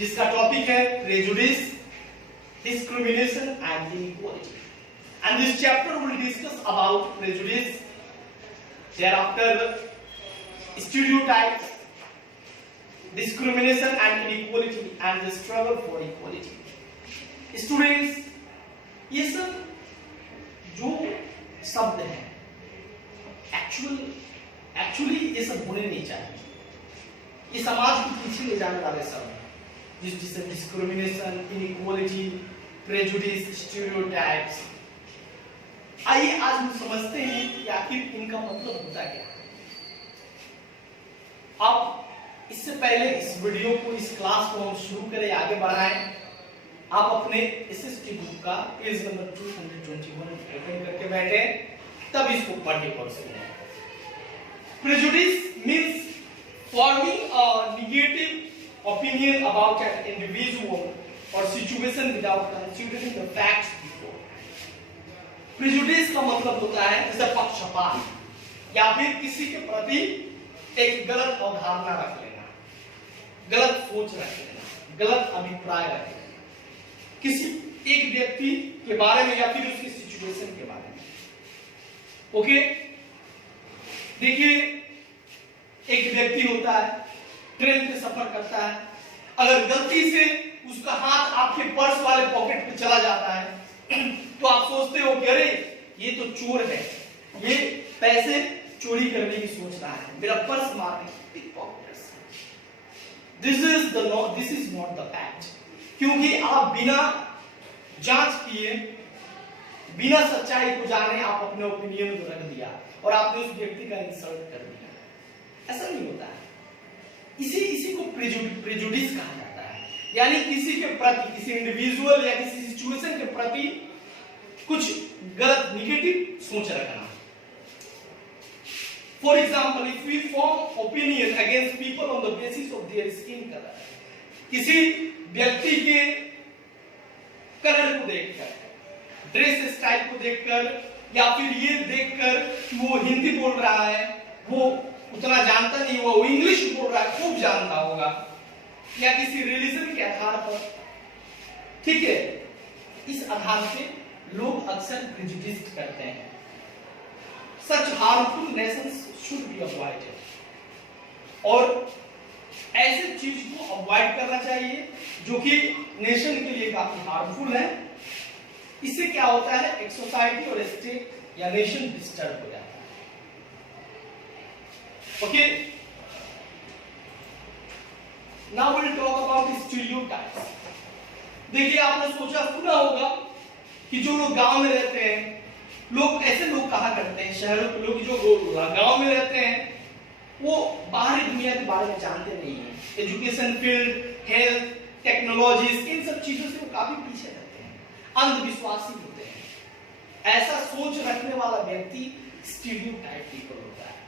जिसका टॉपिक है prejudice, discrimination and inequality. And this chapter will discuss about prejudice, thereafter stereotypes, discrimination and inequality and the struggle for equality। Students, ये सब जो शब्द हैं actually ये सब होने नहीं चाहिए। ये समाज को पीछे ले जाने वाले शब्द हैं, जिससे डिस्क्रिमिनेशन, इनइक्वालिटी, प्रेजुडिस, स्टीरियोटाइप्स। आइए आज हम समझते हैं कि आखिर इनका मतलब होता क्या है। अब इससे पहले इस वीडियो को, इस क्लास को हम शुरू करें, आगे बढ़ाएं, आप अपने एसएसटी बुक का पेज नंबर 221 ओपन करके बैठे, तब इसको पढ़ के पढ़ सकते हैं। Prejudice means forming a negative opinion about an individual or situation without considering the facts before. Prejudice का मतलब होता है जैसे पक्षपात या फिर किसी के प्रति एक गलत अवधारणा रख लेना, गलत सोच रख लेना, गलत अभिप्राय रख लेना किसी एक व्यक्ति के बारे में या फिर उसकी सिचुएशन के बारे में। ओके, देखिए एक व्यक्ति होता है, ट्रेन पे सफर करता है, अगर गलती से उसका हाथ आपके पर्स वाले पॉकेट पे चला जाता है तो आप सोचते हो कि अरे ये तो चोर है, ये पैसे चोरी करने की सोच रहा है, मेरा पर्स मारने की pickpocketers. This is not the fact, क्योंकि आप बिना जांच किए, बिना सच्चाई को जाने आप अपने ओपिनियन को रख दिया और आपने उस व्यक्ति का इंसल्ट कर दिया। ऐसा नहीं होता है। इसी को प्रेजुडिस कहा जाता है, यानी किसी के प्रति, किसी इंडिविजुअल या किसी सिचुएशन के प्रति कुछ गलत नेगेटिव सोच रखना। For example, if we form opinion against people on the basis of their skin colour, किसी व्यक्ति के कलर को देखकर, ड्रेस स्टाइल को देखकर, या फिर ये देखकर कि वो हिंदी बोल रहा है, वो उतना जानता नहीं, वो इंग्लिश बोल रहा है, खूब जानता होगा, या किसी रिलीजन के आधार पर, ठीक है, इस आधार से लोग अक्सर प्रेजुडिस करते हैं। Such harmful nations should be avoided, और ऐसे चीज को अवॉइड करना चाहिए जो कि नेशन के लिए काफी हार्मफुल है। इससे क्या होता है, एक सोसाइटी और स्टेट या नेशन डिस्टर्ब हो जाता है। Okay, now will talk about stereotypes. देखिए, आपने सोचा सुना होगा कि जो लोग गांव में रहते हैं, लोग ऐसे लोग कहा करते हैं, शहरों के लोग जो गांव में रहते हैं वो बाहरी दुनिया के बारे में जानते नहीं है। एजुकेशन फील्ड, हेल्थ, टेक्नोलॉजीज, इन सब चीजों से वो काफी पीछे रहते हैं, अंधविश्वासी होते हैं। ऐसा सोच रखने वाला व्यक्ति स्टीरियोटाइप पीपल होता है,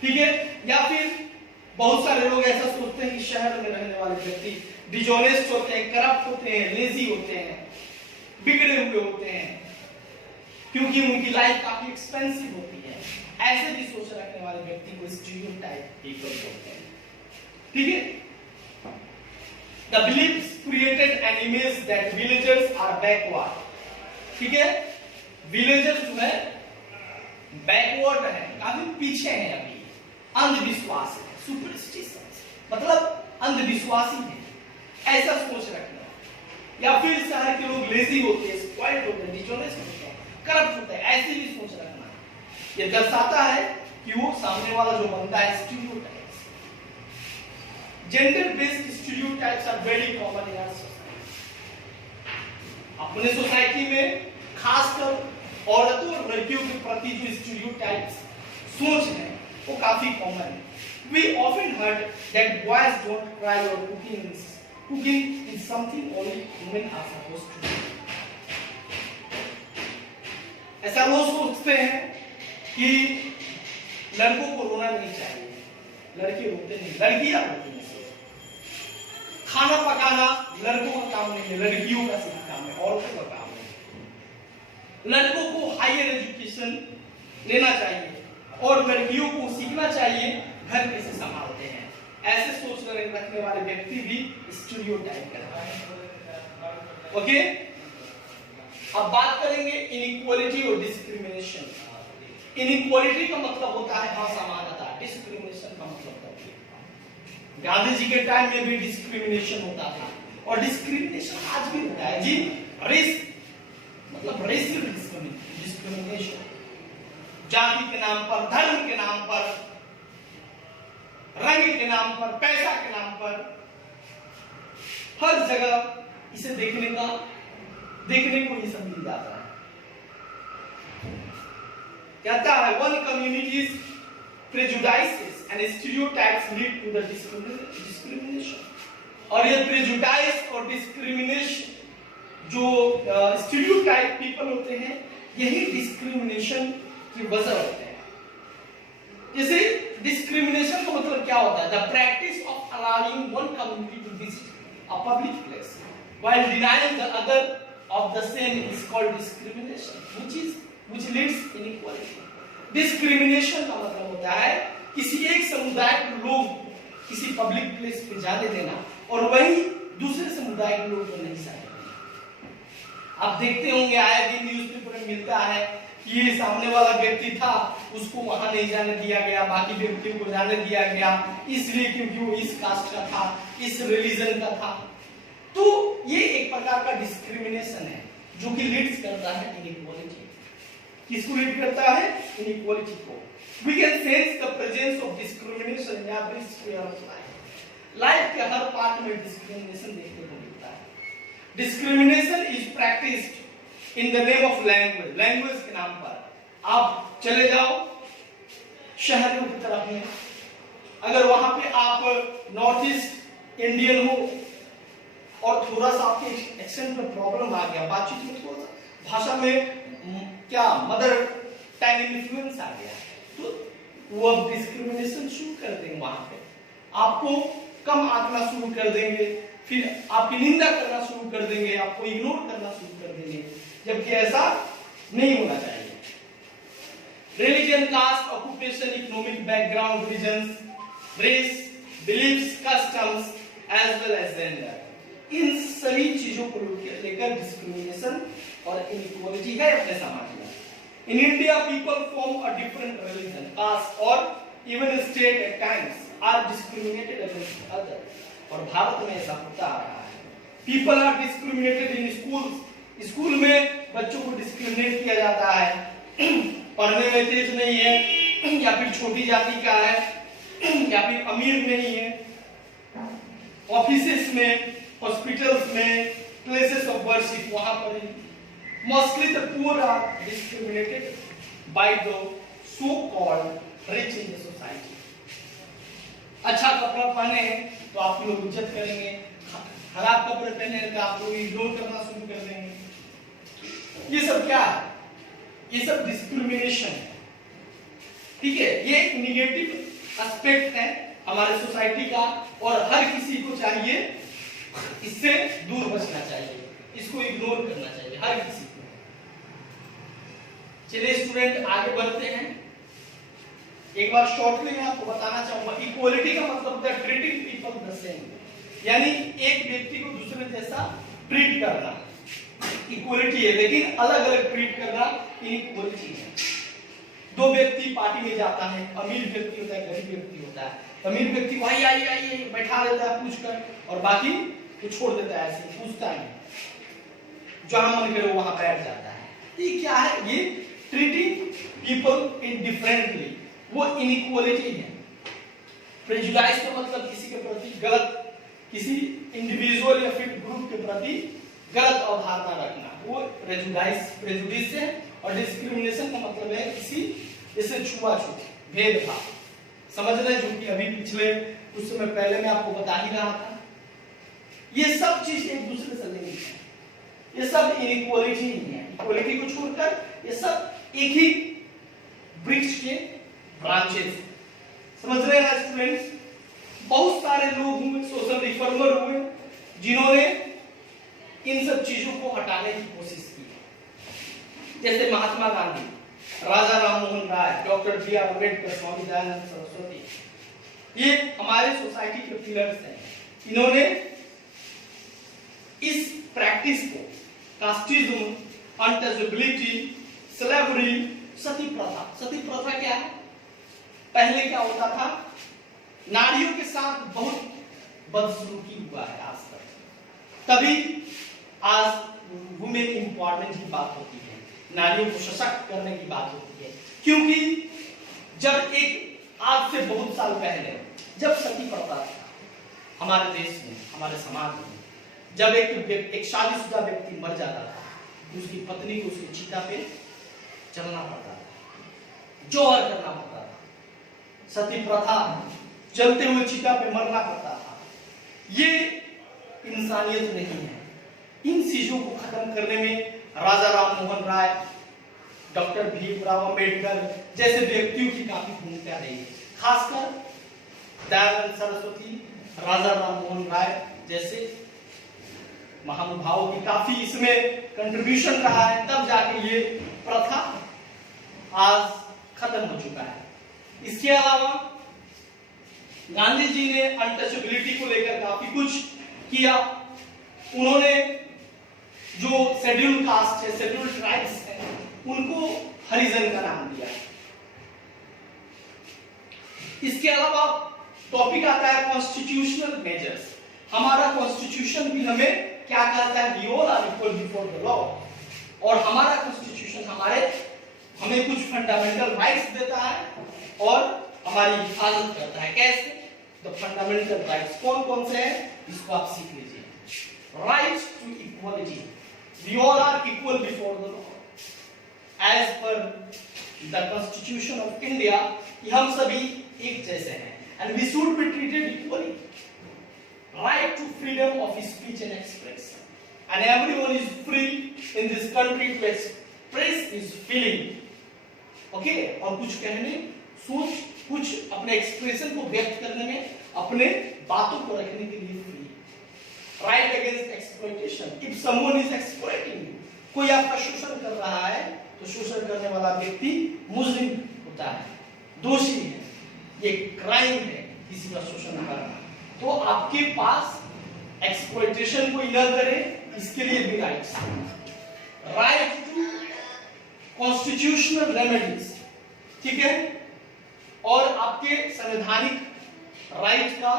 ठीक है। या फिर बहुत सारे लोग ऐसा सोचते हैं कि शहर में रहने वाले व्यक्ति डिजोनेस्ट होते हैं, करप्ट होते हैं, लेजी होते हैं, बिगड़े हुए होते हैं, क्योंकि उनकी लाइफ काफी एक्सपेंसिव होती है। ऐसे भी सोच रखने वाले व्यक्ति को स्टीरियोटाइप पीपल बोलते हैं, ठीक है। The beliefs created an image that villagers are backward, ठीक है। विलेजर्स जो है बैकवर्ड है, काफी पीछे हैं, अभी अंधविश्वास है, सुपरस्टिशंस मतलब अंधविश्वासी है, ऐसा सोच रखना। या फिर शहर के लोग लेजी होते हैं, स्पॉइल्ड होते हैं, डिजोनेस्ट होते हैं, करप्ट होते हैं, ऐसी भी सोच रखना। ये दर्शाता है कि वो सामने वाला जो बनता है stereotypes. Gender based stereotypes are very common in our society. अपने सोसाइटी में खासकर औरतों और लड़कियों के प्रति जो स्टीरियोटाइप्स सोच है वो काफी कॉमन है। We often heard that boys don't cry or cooking is something only women are supposed to do. ऐसा लोग सोचते हैं कि लड़कों को रोना नहीं चाहिए, लड़के रोते नहीं, लड़कियां रोती हैं। खाना पकाना लड़कों का काम नहीं है, लड़कियों का सिर्फ काम है, औरतों का काम है। लड़कों को हायर एजुकेशन लेना चाहिए और लड़कियों को सीखना चाहिए घर कैसे संभालते हैं, ऐसे सोच रखने वाले व्यक्ति भी स्टीरियोटाइप कहलाते हैं। ओके, अब बात करेंगे इनइक्वालिटी और डिस्क्रिमिनेशन। इनइक्वालिटी का मतलब होता है असमानता, डिस्क्रिमिनेशन का मतलब गांधी जी के टाइम में भी डिस्क्रिमिनेशन होता था और डिस्क्रिमिनेशन आज भी होता है जी। रेस मतलब रेशियल डिस्क्रिमिनेशन, जाति के नाम पर, धर्म के नाम पर, रंग के नाम पर, पैसा के नाम पर, हर जगह इसे देखने को ये सब मिल जाता है। कहता है one communities prejudices and stereotypes lead to the discrimination। और ये prejudice और discrimination जो stereotype people होते हैं, यही discrimination की वजह होते हैं। जैसे discrimination का मतलब क्या होता है? The practice of allowing one community to visit a public place while denying the other of the same is called discrimination, which leads inequality। Discrimination का मतलब होता है किसी एक समुदाय के लोग किसी पब्लिक प्लेस पे जाने देना और वही दूसरे समुदाय के लोग को नहीं जाने देना। आप देखते होंगे आए दिन न्यूज़पेपर में मिलता है कि ये सामने वाला व्यक्ति था, उसको वहां नहीं जाने दिया गया, बाकी व्यक्तियों को जाने दिया गया, इसलिए क्योंकि वो इस कास्ट का था, इस रिलीजन का था। तो ये एक प्रकार का डिस्क्रिमिनेशन है जो कि लीड्स करता है इनइक्वालिटी। किसको लीड करता है? इनइक्वालिटी को। We can sense the presence of discrimination in every sphere of life। Life के हर पार्ट में डिस्क्रिमिनेशन देखने को मिलता है। Discrimination is practised in the name of language, language के नाम पर। आप चले जाओ शहरों की तरफ में, अगर वहां पे आप नॉर्थ ईस्ट इंडियन हो और थोड़ा सा आपके एक्सेंट में प्रॉब्लम आ गया, बातचीत में थोड़ा सा भाषा में क्या मदर टंग इन्फ्लुएंस आ गया, तो वो अब डिस्क्रिमिनेशन शुरू कर देंगे। वहां पे आपको कम आंकना शुरू कर देंगे, फिर आपकी निंदा करना शुरू कर देंगे, आपको इग्नोर करना शुरू कर देंगे, जबकि ऐसा नहीं होना चाहिए। Religion, caste, occupation, economic background, regions, race, beliefs, customs as well as gender, इन सभी चीजों को लेकर डिस्क्रिमिनेशन और इनइक्वालिटी है अपने समाज में। In India, people from a different religion, caste or even state at times are discriminated against others। और भारत में ऐसा होता आ रहा है। People are discriminated in schools। School में बच्चों को डिस्क्रिमिनेट किया जाता है, पढ़ने में तेज नहीं है, या फिर छोटी जाति का है, या फिर अमीर नहीं है। ऑफिसेस में, हॉस्पिटल्स में, प्लेसेस ऑफ वर्शिप, वहां पर mostly the poor are discriminated by the so-called rich in the society। अच्छा कपड़ा पहने तो आप लोग इज्जत करेंगे, खराब कपड़े पहने तो आप लोग इग्नोर करना शुरू कर देंगे। ये सब क्या है? ये सब डिस्क्रिमिनेशन है। ठीक है, ये एक निगेटिव एस्पेक्ट है हमारे सोसाइटी का और हर किसी को चाहिए इससे दूर बचना चाहिए, इसको इग्नोर करना चाहिए हर किसी को। चलिए स्टूडेंट आगे बढ़ते हैं। एक बार शॉर्टली मैं आपको बताना चाहूंगा, इक्वालिटी का मतलब होता है ट्रीटिंग पीपल द सेम, यानी एक व्यक्ति को दूसरे जैसा ट्रीट करना इक्वालिटी है, लेकिन अलग अलग ट्रीट करना इनइक्वालिटी है। दो व्यक्ति पार्टी में जाता है, अमीर व्यक्ति होता है, गरीब व्यक्ति होता है। अमीर व्यक्ति को आइए बैठा देता है पूछकर, और बाकी को छोड़ देता है, ऐसे पूछता नहीं, जहां मन करे वहां बैठ जाता है। ये क्या है? ये ट्रीटिंग पीपल इन डिफरेंटली, वो इनइक्वालिटी है। प्रेजुडाइज का मतलब किसी के प्रति गलत, किसी इंडिविजुअल या फिर ग्रुप के प्रति गलत अवधारणा रखना, वो प्रेजुडिस है। और डिस्क्रिमिनेशन का मतलब है किसी जैसे छुआछूत, भेदभाव, समझ रहे हैं, जो कि अभी पिछले कुछ समय पहले मैं आपको बता ही रहा था। ये सब चीज एक दूसरे से लिंक है, ये सब इनइक्वालिटी नहीं है। इक्वालिटी को छोड़कर ये सब एक ही वृक्ष के ब्रांचेस, समझ रहे हैं स्टूडेंट्स। बहुत सारे लोग हुए, सोशल रिफॉर्मर हुए, जिन्होंने इन सब चीजों को हटाने की कोशिश की, जैसे महात्मा गांधी, राजा Ram Mohan Roy, doctor B are Ambedkar, Swami Dayanand Saraswati. ये हमारे सोसाइटी के पिलर्स हैं। इन्होंने इस प्रैक्टिस को कास्टिज्म, अनटचेबिलिटी, स्लेवरी, सती प्रथा क्या है? पहले क्या होता था? नारियों के साथ बहुत बदसलूकी हुआ है आज तक, तभी आज वुमेन एम्पावरमेंट की बात होती है, नारियों को सशक्त करने की बात होती है। क्योंकि जब आज से बहुत साल पहले जब सती प्रथा था हमारे देश में, हमारे समाज में, जब एक शादीशुदा व्यक्ति मर जाता था, उसकी पत्नी को उसकी चिता पे चलना पड़ता था, जोहर करना पड़ता था, सती प्रथा, जलते हुए चिता पे मरना पड़ता था। ये इंसानियत नहीं है। इन चीजों को खत्म करने में राजा राम मोहन राय, डॉक्टर भीमराव अंबेडकर जैसे व्यक्तियों की काफी भूमिका रही है। खासकर दयानंद सरस्वती, राजा राम मोहन राय जैसे महानुभावों की काफी इसमें कंट्रीब्यूशन रहा है, तब जाके ये प्रथा आज खत्म हो चुका है। इसके अलावा गांधी जी ने अनटचेबिलिटी को लेकर काफी कुछ किया। उन्होंने जो शेड्यूल कास्ट है, शेड्यूल ट्राइब्स है, उनको हरिजन का नाम दिया। इसके अलावा टॉपिक आता है कॉन्स्टिट्यूशनल मेजर्स। हमारा कॉन्स्टिट्यूशन भी हमें क्या कहता है? We all are equal before the law. और हमारा कॉन्स्टिट्यूशन हमें कुछ फंडामेंटल राइट्स देता है और हमारी हिफाजत करता है। कैसे? द फंडामेंटल राइट्स कौन कौन से हैं, इसको आप सीख लीजिए। Right to equality, we all are equal before the law as per the constitution of India, हम सभी एक जैसे हैं and we should be treated equally. Right to freedom of speech and expression, and everyone is free in this country to express his feeling. Okay? और कुछ कहने, सोच, कुछ अपने एक्सप्रेशन को व्यक्त करने में, अपने बातों को रखने के लिए free. Right against exploitation. If someone is exploiting you, कोई आपका शोषण कर रहा है, तो शोषण करने वाला व्यक्ति मुजरिम होता है, दोषी है, ये क्राइम है किसी का शोषण करना। तो आपके पास एक्सप्लॉइटेशन कोई न करे, इसके लिए भी rights. Right to constitutional remedies, ठीक है? और आपके संवैधानिक राइट का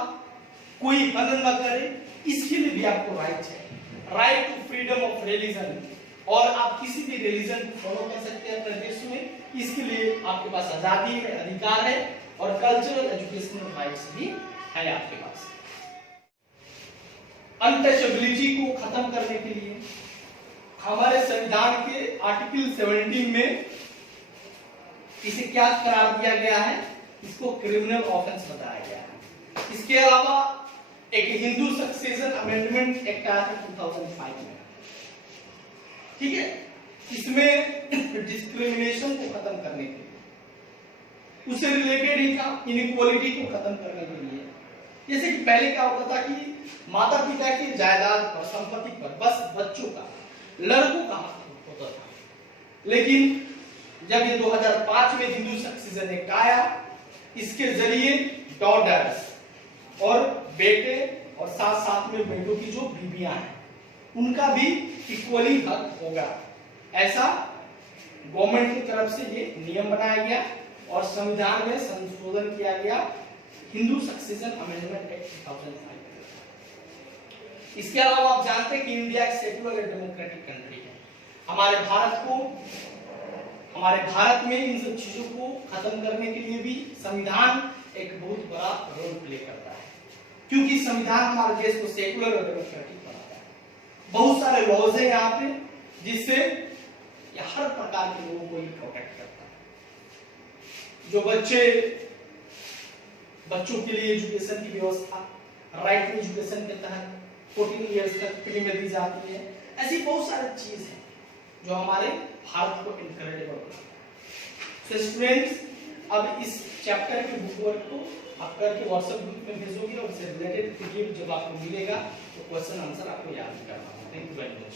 कोई हनन न करे, इसके लिए भी आपको राइट है। Right to freedom of religion, और आप किसी भी रिलीजन को फॉलो कर सकते हैं अपने देश में, इसके लिए आपके पास आजादी है, अधिकार है, और कल्चरल एजुकेशनल राइट्स भी है आपके पास। अनटचेबिलिटी को खत्म करने के लिए हमारे संविधान के आर्टिकल 17 में इसे क्या करार दिया गया है? इसको क्रिमिनल ऑफेंस बताया गया है। इसके अलावा एक हिंदू सक्सेशन अमेंडमेंट एक्ट आया था 2005 में, ठीक है? इसमें डिस्क्रिमिनेशन को खत्म करने के लिए, उससे रिलेटेड ही था इनइक्वालिटी को खत्म करने के लिए। जैसे कि पहले क्या होता था कि माता पिता की जायदाद पर, संपत्ति पर बस बच्चों का, लड़कों का हक होता था। लेकिन जब ये 2005 में हिंदू सक्सेशन एक्ट आया, इसके जरिए डॉटर्स और बेटे और साथ साथ में बेटों की जो बीबियां हैं, उनका भी इक्वली हक होगा, ऐसा गवर्नमेंट की तरफ से ये नियम बनाया गया और संविधान में संशोधन किया गया, हिंदू सक्सेशन अमेंडमेंट एक्ट 2005। इसके अलावा आप जानते हैं कि इंडिया एक सेकुलर एंड डेमोक्रेटिक कंट्री है। हमारे भारत में इन सब चीजों को खत्म करने के लिए भी संविधान एक बहुत बड़ा रोल प्ले करता है, क्योंकि संविधान हमारे देश को सेकुलर और डेमोक्रेटिक बनाता है। बहुत सारे लॉज है यहाँ पे, जिससे हर प्रकार के लोगों को ये प्रोटेक्ट करता है। जो बच्चों के लिए एजुकेशन की व्यवस्था, राइट टू एजुकेशन के तहत 14 इयर्स तक फ्री में दी जाती है। ऐसी बहुत सारी चीज है जो हमारे भारत को इनक्रेडिबल बनाता है। तो स्टूडेंट्स, अब इस चैप्टर के बुक वर्क को आप करके व्हाट्सएप ग्रुप में भेजोगे और उससे रिलेटेड पीडीएफ जब आपको मिलेगा तो क्वेश्चन आंसर आपको याद करना होगा। Thank you very much.